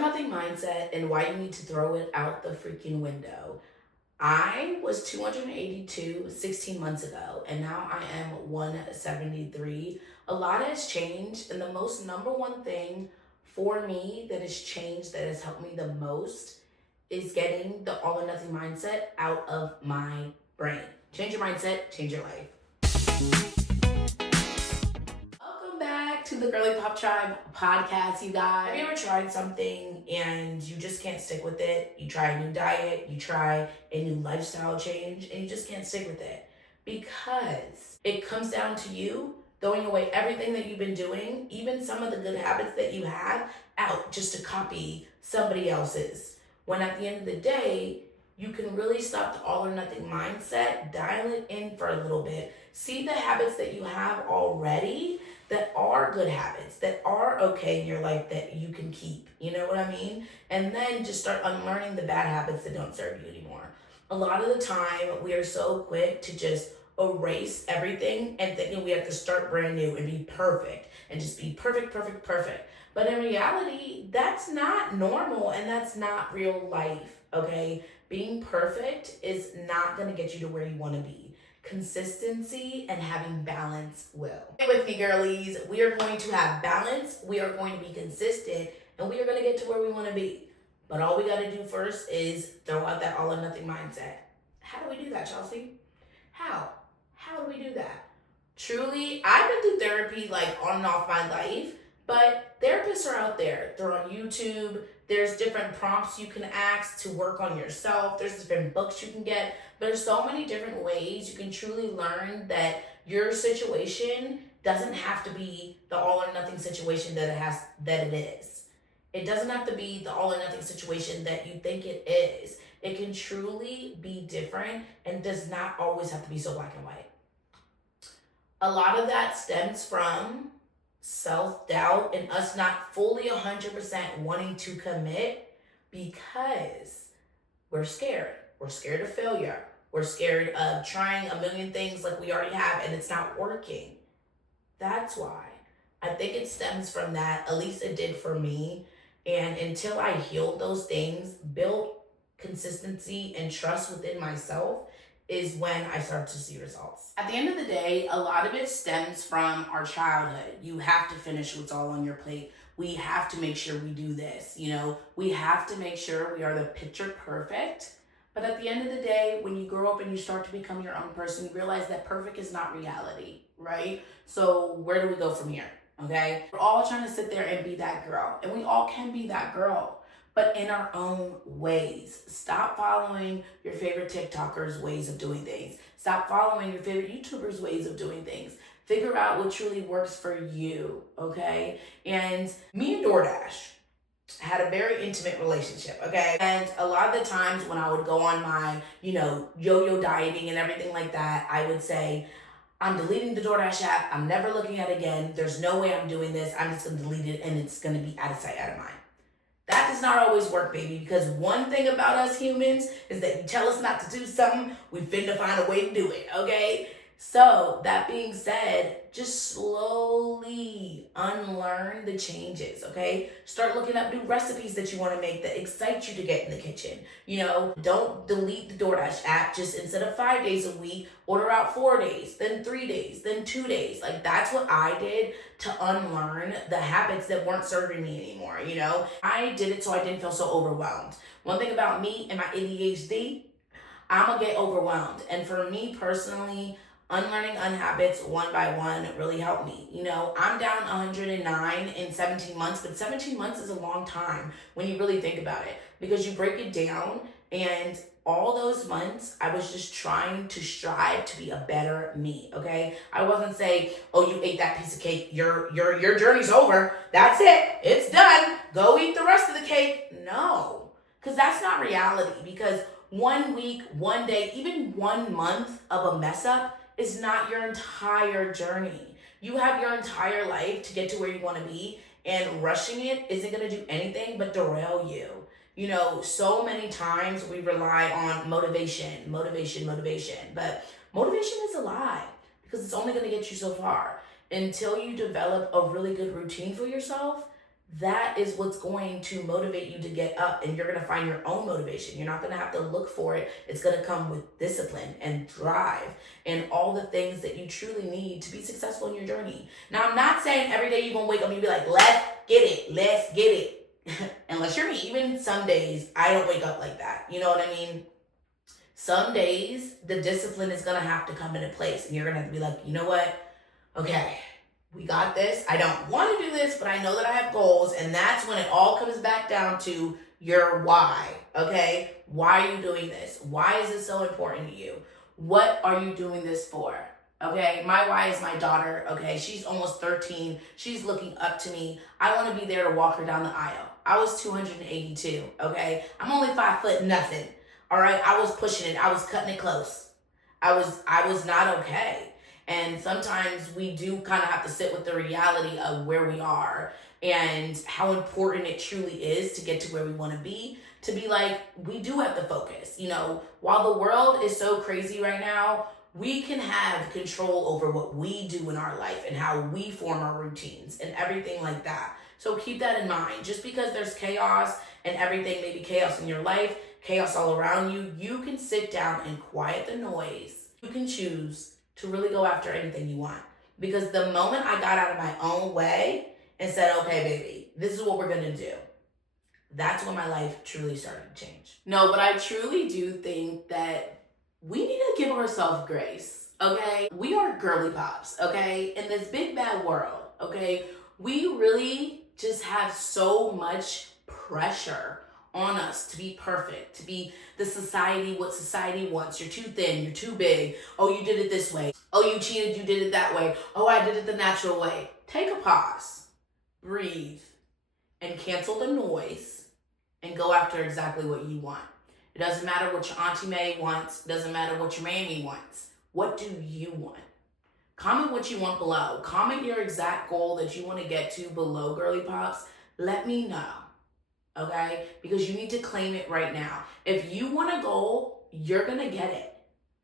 nothing mindset and why you need to throw it out the freaking window. I was 282 16 months ago, and now I am 173. A lot has changed, and the most number one thing for me that has changed, that has helped me the most, is getting the all or nothing mindset out of my brain. Change your mindset, change your life. Welcome back to the Girly Pop Tribe podcast, you guys. Have you ever tried something and you just can't stick with it? You try a new diet, you try a new lifestyle change, and you just can't stick with it because it comes down to you throwing away everything that you've been doing, even some of the good habits that you have, out just to copy somebody else's. When at the end of the day, you can really stop the all or nothing mindset, dial it in for a little bit, see the habits that you have already that are good habits, that are okay in your life that you can keep. You know what I mean? And then just start unlearning the bad habits that don't serve you anymore. A lot of the time, we are so quick to just erase everything and thinking we have to start brand new and be perfect and just be perfect, perfect, perfect. But in reality, that's not normal and that's not real life, okay? Being perfect is not gonna get you to where you wanna be. Consistency and having balance will. Stay with me, girlies. We are going to have balance, we are going to be consistent, and we are gonna get to where we wanna be. But all we gotta do first is throw out that all or nothing mindset. How do we do that, Chelsea? How do we do that? Truly, I've been through therapy like on and off my life, but therapists are out there. They're on YouTube. There's different prompts you can ask to work on yourself. There's different books you can get. There's so many different ways you can truly learn that your situation doesn't have to be the all or nothing situation that it is. It doesn't have to be the all or nothing situation that you think it is. It can truly be different and does not always have to be so black and white. A lot of that stems from self-doubt and us not fully 100% wanting to commit because we're scared. We're scared of failure. We're scared of trying a million things like we already have and it's not working. That's why. I think it stems from that. At least it did for me. And until I healed those things, built consistency and trust within myself, is when I start to see results. At the end of the day, a lot of it stems from our childhood. You have to finish what's all on your plate. We have to make sure we do this. We have to make sure we are the picture perfect. But at the end of the day, when you grow up and you start to become your own person, you realize that perfect is not reality, right? So where do we go from here? Okay? We're all trying to sit there and be that girl. And we all can be that girl, but in our own ways. Stop following your favorite TikTokers' ways of doing things. Stop following your favorite YouTubers' ways of doing things. Figure out what truly works for you, okay? And me and DoorDash had a very intimate relationship, okay? And a lot of the times when I would go on my, yo-yo dieting and everything like that, I would say, I'm deleting the DoorDash app. I'm never looking at it again. There's no way I'm doing this. I'm just gonna delete it and it's gonna be out of sight, out of mind. That does not always work, baby, because one thing about us humans is that you tell us not to do something, we finna find a way to do it, okay? So, that being said, just slowly unlearn the changes, okay? Start looking up new recipes that you want to make that excite you to get in the kitchen. Don't delete the DoorDash app. Just instead of 5 days a week, order out 4 days, then 3 days, then 2 days. Like, that's what I did to unlearn the habits that weren't serving me anymore, I did it so I didn't feel so overwhelmed. One thing about me and my ADHD, I'm gonna get overwhelmed. And for me personally, unlearning unhabits one by one really helped me. I'm down 109 in 17 months, but 17 months is a long time when you really think about it, because you break it down, and all those months I was just trying to strive to be a better me, okay? I wasn't saying, oh, you ate that piece of cake, your journey's over, that's it, it's done, go eat the rest of the cake. No, because that's not reality, because 1 week, 1 day, even 1 month of a mess up is not your entire journey. You have your entire life to get to where you want to be, and rushing it isn't going to do anything but derail you. So many times we rely on motivation, but motivation is a lie, because it's only going to get you so far. Until you develop a really good routine for yourself, that is what's going to motivate you to get up, and you're going to find your own motivation. You're not going to have to look for it. It's going to come with discipline and drive and all the things that you truly need to be successful in your journey. Now, I'm not saying every day you're going to wake up and you be like, let's get it. Unless you're me. Even some days I don't wake up like that. You know what I mean? Some days the discipline is going to have to come into place, and you're going to have to be like, you know what? Okay, we got this. I don't want to do this, but I know that I have goals. And that's when it all comes back down to your why. Okay? Why are you doing this? Why is it so important to you? What are you doing this for? Okay? My why is my daughter. Okay? She's almost 13. She's looking up to me. I want to be there to walk her down the aisle. I was 282. Okay? I'm only 5 foot nothing. All right? I was pushing it. I was cutting it close. I was not okay. And sometimes we do kind of have to sit with the reality of where we are and how important it truly is to get to where we want to be like, we do have to focus. You know, while the world is so crazy right now, we can have control over what we do in our life and how we form our routines and everything like that. So keep that in mind. Just because there's chaos and everything, maybe chaos in your life, chaos all around you, you can sit down and quiet the noise. You can choose to really go after anything you want. Because the moment I got out of my own way and said, okay, baby, this is what we're going to do, that's when my life truly started to change. No, but I truly do think that we need to give ourselves grace, okay? We are girly pops, okay? In this big bad world, okay? We really just have so much pressure on us to be perfect, to be what society wants. You're too thin, you're too big. Oh, you did it this way. Oh, you cheated, you did it that way. Oh, I did it the natural way. Take a pause, breathe, and cancel the noise and go after exactly what you want. It doesn't matter what your Auntie May wants. It doesn't matter what your mammy wants. What do you want? Comment what you want below. Comment your exact goal that you want to get to below, Girly Pops. Let me know. Okay? Because you need to claim it right now. If you want a goal, you're going to get it.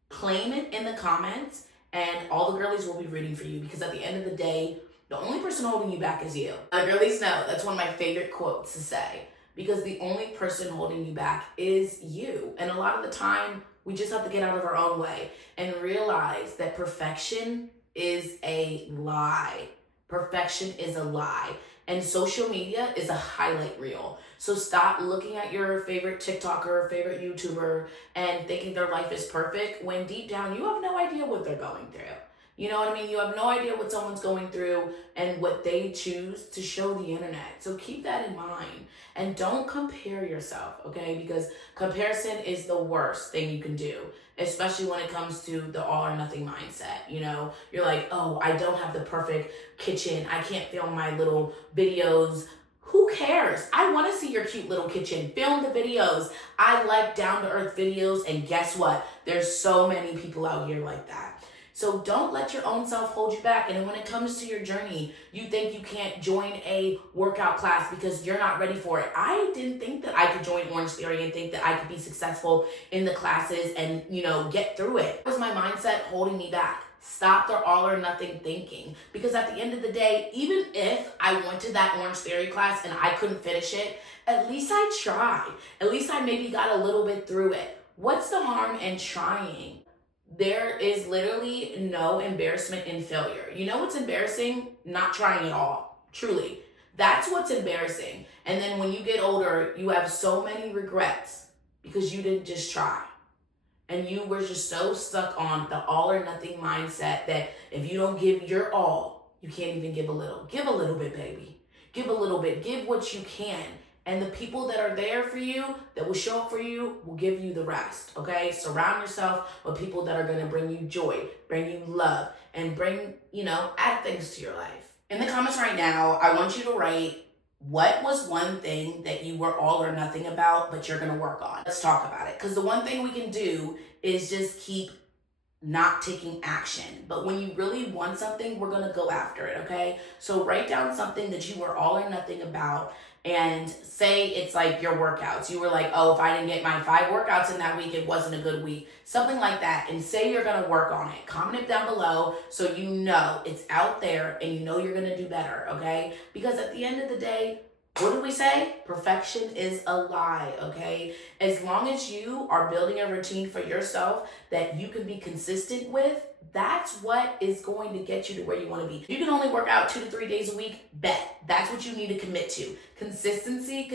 Claim it in the comments, and all the girlies will be rooting for you, because at the end of the day, the only person holding you back is you. Girlies know that's one of my favorite quotes to say, because the only person holding you back is you. And a lot of the time, we just have to get out of our own way and realize that perfection is a lie. Perfection is a lie. And social media is a highlight reel. So stop looking at your favorite TikToker, favorite YouTuber, and thinking their life is perfect, when deep down you have no idea what they're going through. You know what I mean? You have no idea what someone's going through and what they choose to show the internet. So keep that in mind. And don't compare yourself, okay? Because comparison is the worst thing you can do, especially when it comes to the all or nothing mindset. You know, you're like, oh, I don't have the perfect kitchen. I can't film my little videos. Who cares? I want to see your cute little kitchen. Film the videos. I like down-to-earth videos, and guess what? There's so many people out here like that. So don't let your own self hold you back. And when it comes to your journey, you think you can't join a workout class because you're not ready for it. I didn't think that I could join Orange Theory and think that I could be successful in the classes and, get through it. That was my mindset holding me back. Stop the all or nothing thinking. Because at the end of the day, even if I went to that Orange Theory class and I couldn't finish it, at least I tried. At least I maybe got a little bit through it. What's the harm in trying? There is literally no embarrassment in failure. You know what's embarrassing? Not trying at all. Truly. That's what's embarrassing. And then when you get older, you have so many regrets because you didn't just try. And you were just so stuck on the all or nothing mindset that if you don't give your all, you can't even give a little. Give a little bit, baby. Give a little bit. Give what you can. And the people that are there for you, that will show up for you, will give you the rest, okay? Surround yourself with people that are going to bring you joy, bring you love, and bring, add things to your life. In the comments right now, I want you to write, what was one thing that you were all or nothing about, but you're going to work on? Let's talk about it. Because the one thing we can do is just keep not taking action. But when you really want something, we're going to go after it, okay? So write down something that you were all or nothing about, and say it's like your workouts. You were like, oh, if I didn't get my 5 workouts in that week, it wasn't a good week. Something like that. And say you're going to work on it. Comment it down below so you know it's out there and you know you're going to do better, okay? Because at the end of the day, What do we say? Perfection is a lie, okay? As long as you are building a routine for yourself that you can be consistent with, that's what is going to get you to where you want to be. You can only work out 2 to 3 days a week, bet. That's what you need to commit to. Consistency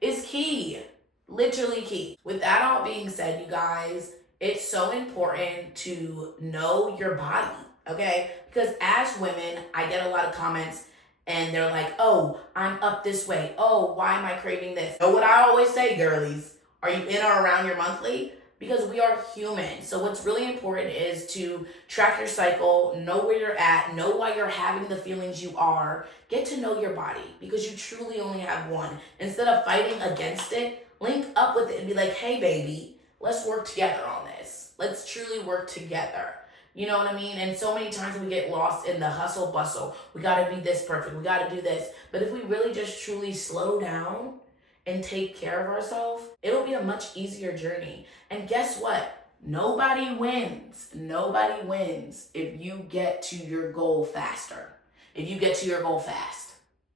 is key. Literally key. With that all being said, you guys, it's so important to know your body, okay? Because as women, I get a lot of comments and they're like, oh, I'm up this way. Oh, why am I craving this? Know what I always say, girlies? Are you in or around your monthly? Because we are human. So what's really important is to track your cycle, know where you're at, know why you're having the feelings you are, get to know your body because you truly only have one. Instead of fighting against it, link up with it and be like, hey baby, let's work together on this. Let's truly work together. You know what I mean? And so many times we get lost in the hustle bustle. We got to be this perfect. We got to do this. But if we really just truly slow down and take care of ourselves, it'll be a much easier journey. And guess what? Nobody wins. Nobody wins if you get to your goal faster. If you get to your goal fast.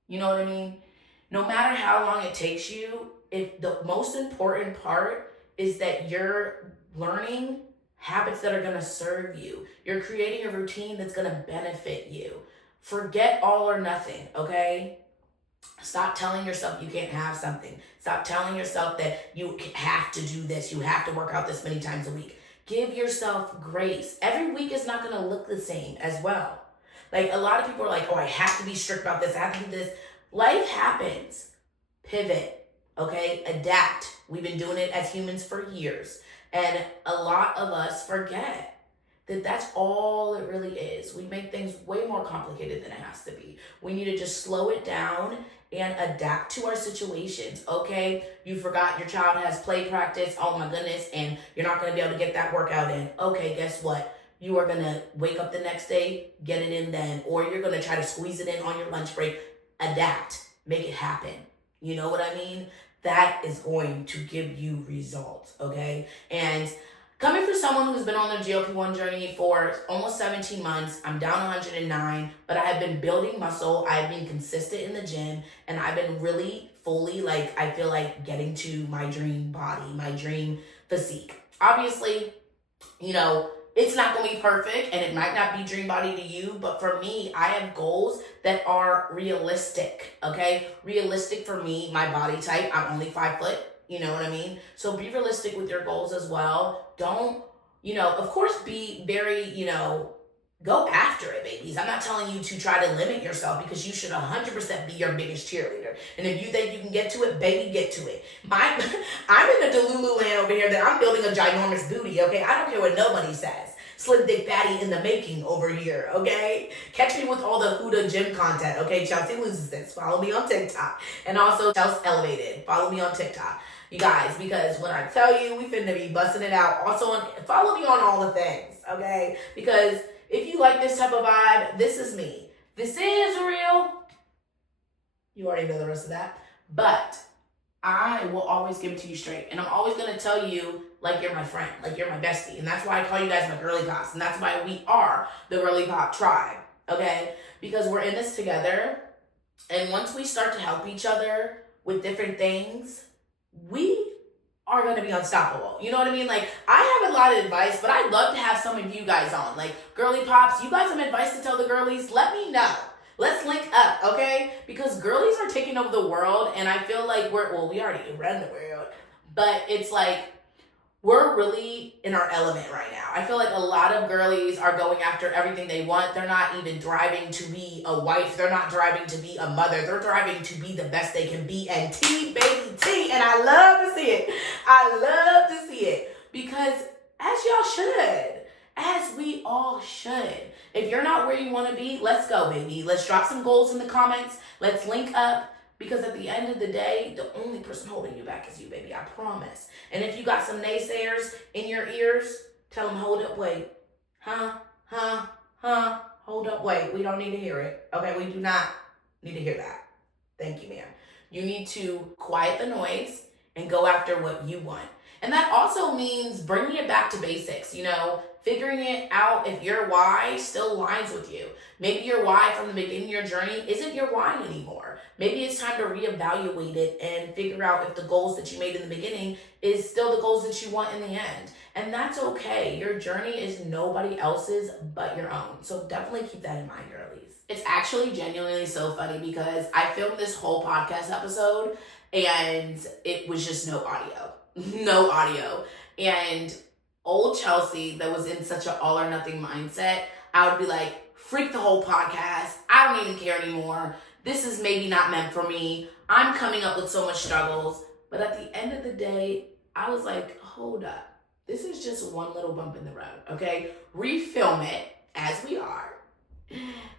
You know what I mean? No matter how long it takes you, if the most important part is that you're learning habits that are going to serve you. You're creating a routine that's going to benefit you. Forget all or nothing, okay? Stop telling yourself you can't have something. Stop telling yourself that you have to do this. You have to work out this many times a week. Give yourself grace. Every week is not going to look the same as well. Like a lot of people are like, oh, I have to be strict about this. I have to do this. Life happens. Pivot, okay? Adapt. We've been doing it as humans for years. And a lot of us forget that that's all it really is. We make things way more complicated than it has to be. We need to just slow it down and adapt to our situations, okay? You forgot your child has play practice, oh my goodness, and you're not gonna be able to get that workout in. Okay, guess what? You are gonna wake up the next day, get it in then, or you're gonna try to squeeze it in on your lunch break. Adapt, make it happen. You know what I mean? That is going to give you results, okay? And coming from someone who's been on the GLP-1 journey for almost 17 months, I'm down 109, but I have been building muscle. I've been consistent in the gym, and I've been really fully, I feel like getting to my dream body, my dream physique. Obviously, it's not going to be perfect and it might not be dream body to you, but for me, I have goals that are realistic, okay? Realistic for me, my body type. I'm only 5 foot, you know what I mean? So be realistic with your goals as well. Don't, of course be very, go after it, babies. I'm not telling you to try to limit yourself because you should 100% be your biggest cheerleader. And if you think you can get to it, baby, get to it. I'm in a Delulu land over here that I'm building a ginormous booty, okay? I don't care what nobody says. Slim Thick Fatty in the making over here, okay? Catch me with all the Huda gym content, okay? Chelsea Loses This. Follow me on TikTok. And also Chelsea Elevated. Follow me on TikTok. You guys, because when I tell you, we finna be busting it out. Also, follow me on all the things, okay? Because if you like this type of vibe, this is me. This is real. You already know the rest of that. But I will always give it to you straight. And I'm always going to tell you like you're my friend, like you're my bestie. And that's why I call you guys my girly pops. And that's why we are the girly pop tribe, okay? Because we're in this together. And once we start to help each other with different things, we are going to be unstoppable. You know what I mean? I have a lot of advice, but I'd love to have some of you guys on. Girly pops, you got some advice to tell the girlies? Let me know. Let's link up, okay? Because girlies are taking over the world, and I feel like we already run the world, but it's we're really in our element right now. I feel like a lot of girlies are going after everything they want. They're not even driving to be a wife. They're not driving to be a mother. They're driving to be the best they can be. And T, baby, T. And I love to see it. I love to see it. Because as y'all should. As we all should. If you're not where you want to be, let's go, baby. Let's drop some goals in the comments. Let's link up. Because at the end of the day, the only person holding you back is you, baby. I promise. And if you got some naysayers in your ears, tell them, hold up, wait. Hold up, wait. We don't need to hear it. Okay, we do not need to hear that. Thank you, ma'am. You need to quiet the noise and go after what you want. And that also means bringing it back to basics, figuring it out if your why still aligns with you. Maybe your why from the beginning of your journey isn't your why anymore. Maybe it's time to reevaluate it and figure out if the goals that you made in the beginning is still the goals that you want in the end. And that's okay. Your journey is nobody else's but your own. So definitely keep that in mind, girlies. It's actually genuinely so funny because I filmed this whole podcast episode and it was just no audio. No audio. And old Chelsea that was in such an all or nothing mindset, I would be like, freak the whole podcast. I don't even care anymore. This is maybe not meant for me. I'm coming up with so much struggles. But at the end of the day, I was like, hold up. This is just one little bump in the road, okay? Refilm it as we are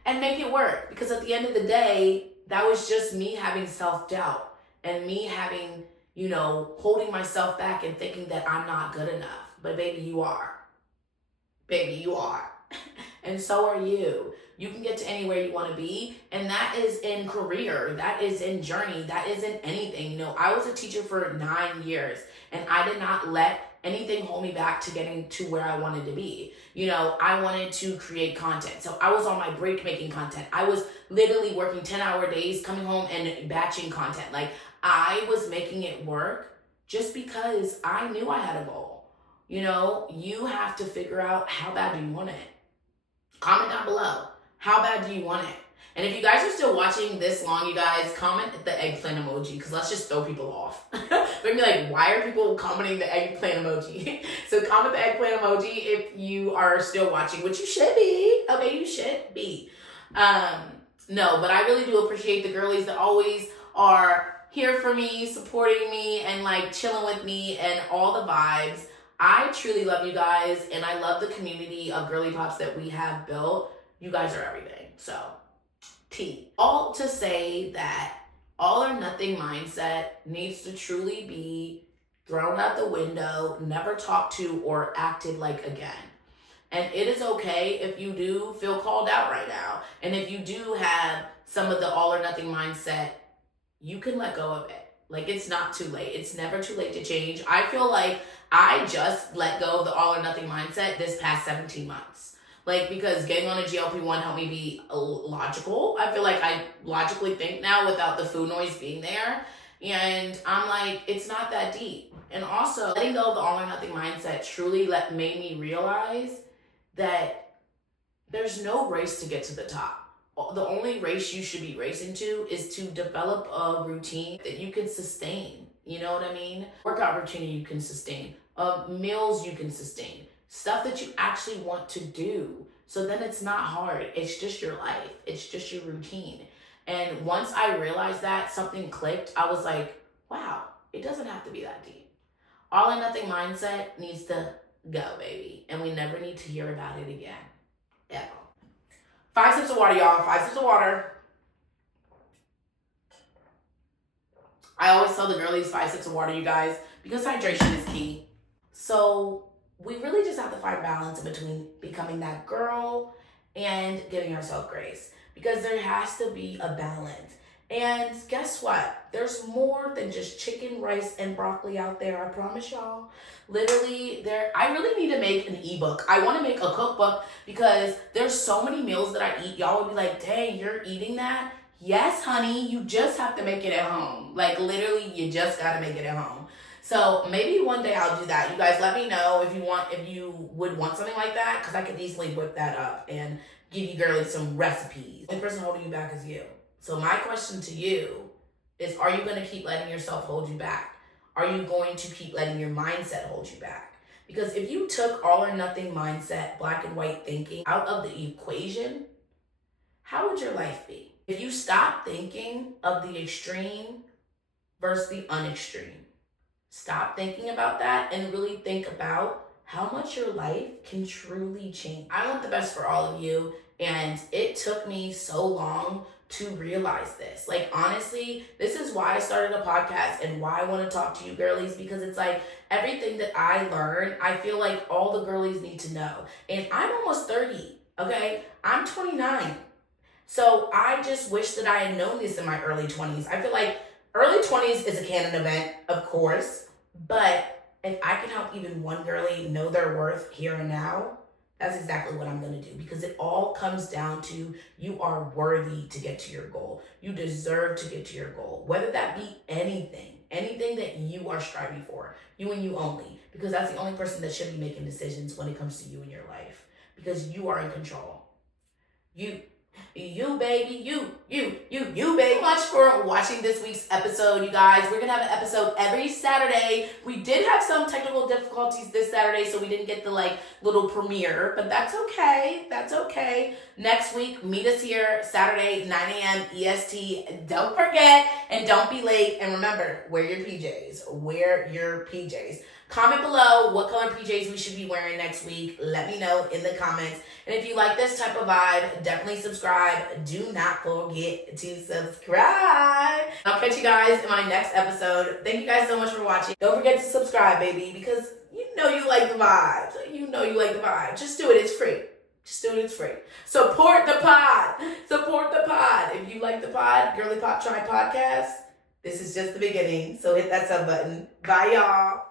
and make it work. Because at the end of the day, that was just me having self-doubt and me having, holding myself back and thinking that I'm not good enough. But baby, you are. Baby, you are. And so are you. You can get to anywhere you want to be. And that is in career. That is in journey. That is in anything. I was a teacher for 9 years and I did not let anything hold me back to getting to where I wanted to be. I wanted to create content. So I was on my break making content. I was literally working 10-hour days, coming home and batching content. Like I was making it work just because I knew I had a goal. You have to figure out how bad do you want it. Comment down below. How bad do you want it? And if you guys are still watching this long, you guys, comment the eggplant emoji because let's just throw people off. They're gonna be like, why are people commenting the eggplant emoji? So comment the eggplant emoji if you are still watching, which you should be. Okay, you should be. No, but I really do appreciate the girlies that always are here for me, supporting me, and like chilling with me and all the vibes. I truly love you guys, and I love the community of girly pops that we have built. You guys are everything. So, T. All to say that all or nothing mindset needs to truly be thrown out the window, never talked to or acted like again. And it is okay if you do feel called out right now. And if you do have some of the all or nothing mindset, you can let go of it. Like, it's not too late. It's never too late to change. I feel like I just let go of the all or nothing mindset this past 17 months. Like, because getting on a GLP-1 helped me be logical. I feel like I logically think now without the food noise being there. And I'm like, it's not that deep. And also, letting go of the all or nothing mindset truly made me realize that there's no race to get to the top. The only race you should be racing to is to develop a routine that you can sustain. You know what I mean? Workout routine you can sustain. Meals you can sustain. Stuff that you actually want to do. So then it's not hard. It's just your life. It's just your routine. And once I realized that, something clicked. I was like, wow, it doesn't have to be that deep. All or nothing mindset needs to go, baby. And we never need to hear about it again. Ever. 5 sips of water, y'all. 5 sips of water. I always tell the girlies 5 sips of water, you guys, because hydration is key. So we really just have to find balance in between becoming that girl and giving ourselves grace, because there has to be a balance. And guess what? There's more than just chicken, rice, and broccoli out there. I promise y'all. Literally, I really need to make an ebook. I want to make a cookbook because there's so many meals that I eat. Y'all would be like, dang, you're eating that? Yes, honey. You just have to make it at home. Like, literally, you just got to make it at home. So maybe one day I'll do that. You guys let me know if you would want something like that, because I could easily whip that up and give you girlies some recipes. The only person holding you back is you. So my question to you is, are you going to keep letting yourself hold you back? Are you going to keep letting your mindset hold you back? Because if you took all or nothing mindset, black and white thinking out of the equation, how would your life be? If you stop thinking of the extreme versus the unextreme, stop thinking about that and really think about how much your life can truly change. I want the best for all of you, and it took me so long to realize this. Like, honestly, this is why I started a podcast and why I want to talk to you girlies, because it's like everything that I learned, I feel like all the girlies need to know. And I'm almost 30, okay? I'm 29. So I just wish that I had known this in my early 20s. I feel like early 20s is a canon event, of course, but if I can help even one girly know their worth here and now, That's exactly what I'm going to do, because it all comes down to you are worthy to get to your goal. You deserve to get to your goal, whether that be anything that you are striving for, you and you only, because that's the only person that should be making decisions when it comes to you in your life, because you are in control. You baby, you baby. So much for watching this week's episode, you guys. We're gonna have an episode every Saturday. We did have some technical difficulties this Saturday, so we didn't get the little premiere, but that's okay. That's okay. Next week, meet us here Saturday, 9 a.m. EST. Don't forget and don't be late. And remember, wear your PJs. Wear your PJs. Comment below what color PJs we should be wearing next week. Let me know in the comments. And if you like this type of vibe, definitely subscribe. Do not forget to subscribe. I'll catch you guys in my next episode. Thank you guys so much for watching. Don't forget to subscribe, baby, because you know you like the vibe. You know you like the vibe. Just do it. It's free. Just do it. It's free. Support the pod. Support the pod. If you like the pod, Girly Pop Try Podcast, this is just the beginning. So hit that sub button. Bye, y'all.